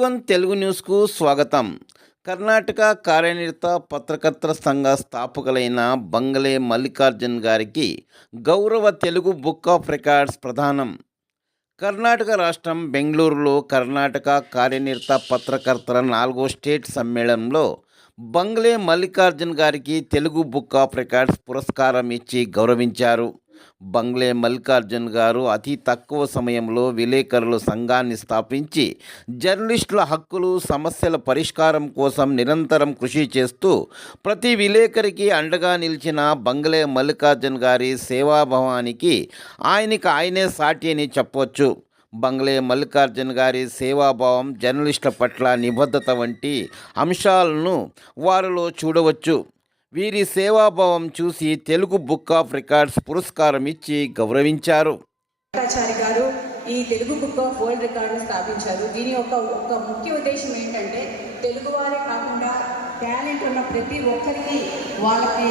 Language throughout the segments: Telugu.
G1 తెలుగు న్యూస్కు స్వాగతం. కర్ణాటక కార్యనిరత పత్రకర్తల సంఘ స్థాపకులైన బంగళే మల్లికార్జున్ గారికి గౌరవ తెలుగు బుక్ ఆఫ్ రికార్డ్స్ ప్రదానం. కర్ణాటక రాష్ట్రం బెంగళూరులో కర్ణాటక కార్యనిరత పత్రకర్తల 4వ స్టేట్ సమ్మేళనంలో బంగళే మల్లికార్జున్ గారికి తెలుగు బుక్ ఆఫ్ రికార్డ్స్ పురస్కారం ఇచ్చి గౌరవించారు. బంగళే మల్లికార్జున్ గారు అతి తక్కువ సమయంలో విలేకరుల సంఘాన్ని స్థాపించి జర్నలిస్టుల హక్కులు, సమస్యల పరిష్కారం కోసం నిరంతరం కృషి చేస్తూ ప్రతి విలేకరికి అండగా నిలిచిన బంగళే మల్లికార్జున్ గారి సేవాభావానికి ఆయనే సాటి అని చెప్పవచ్చు. బంగళే మల్లికార్జున్ గారి సేవాభావం, జర్నలిస్టుల పట్ల నిబద్ధత వంటి అంశాలను వారిలో చూడవచ్చు. వీరి సేవాభావం చూసి తెలుగు బుక్ ఆఫ్ రికార్డ్స్ పురస్కారం ఇచ్చి గౌరవించారు. వెంకటాచారి గారు ఈ తెలుగు బుక్ ఆఫ్ వరల్డ్ రికార్డును స్థాపించారు. దీని ఒక ముఖ్య ఉద్దేశం ఏంటంటే తెలుగువారే కాకుండా టాలెంట్ ఉన్న ప్రతి ఒక్కరికి వాళ్ళకి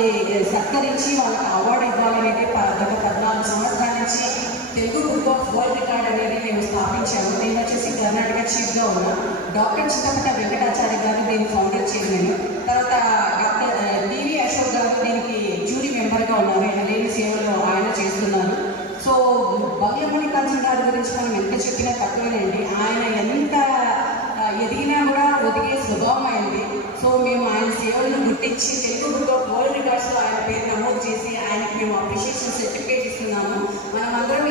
సత్కరించి వాళ్ళకి అవార్డు ఇవ్వాలనేది గత 14 సంవత్సరాల నుంచి Telugu book of world record అనేది మేము స్థాపించాము. నేను వచ్చేసి కర్ణాటక చీఫ్గా ఉన్న డాక్టర్ చిత్తపట వెంకటాచారి గారు దీన్ని ఫౌండర్ చైర్మన్, తర్వాత డాక్టర్ టీవీ అశోక్ గారు దీనికి జ్యూరీ మెంబర్గా ఉన్నారు. లేని సేవలు ఆయన చేస్తున్నారు. సో బంగళే మల్లికార్జున్ గారి గురించి మనం ఎంత చెప్పినా తక్కువేనండి. ఆయన ఎంత ఎదిగినా కూడా ఒదిగే స్వభావం అయింది. సో మేము ఆయన సేవలను గుర్తించి తెలుగు బుక్ ఆఫ్ వరల్డ్ రికార్డ్స్లో ఆయన పేరు నమోదు చేసి ఆయనకి మేము అప్రిషియేషన్ సర్టిఫికేట్ ఇస్తున్నాము. మనమందరం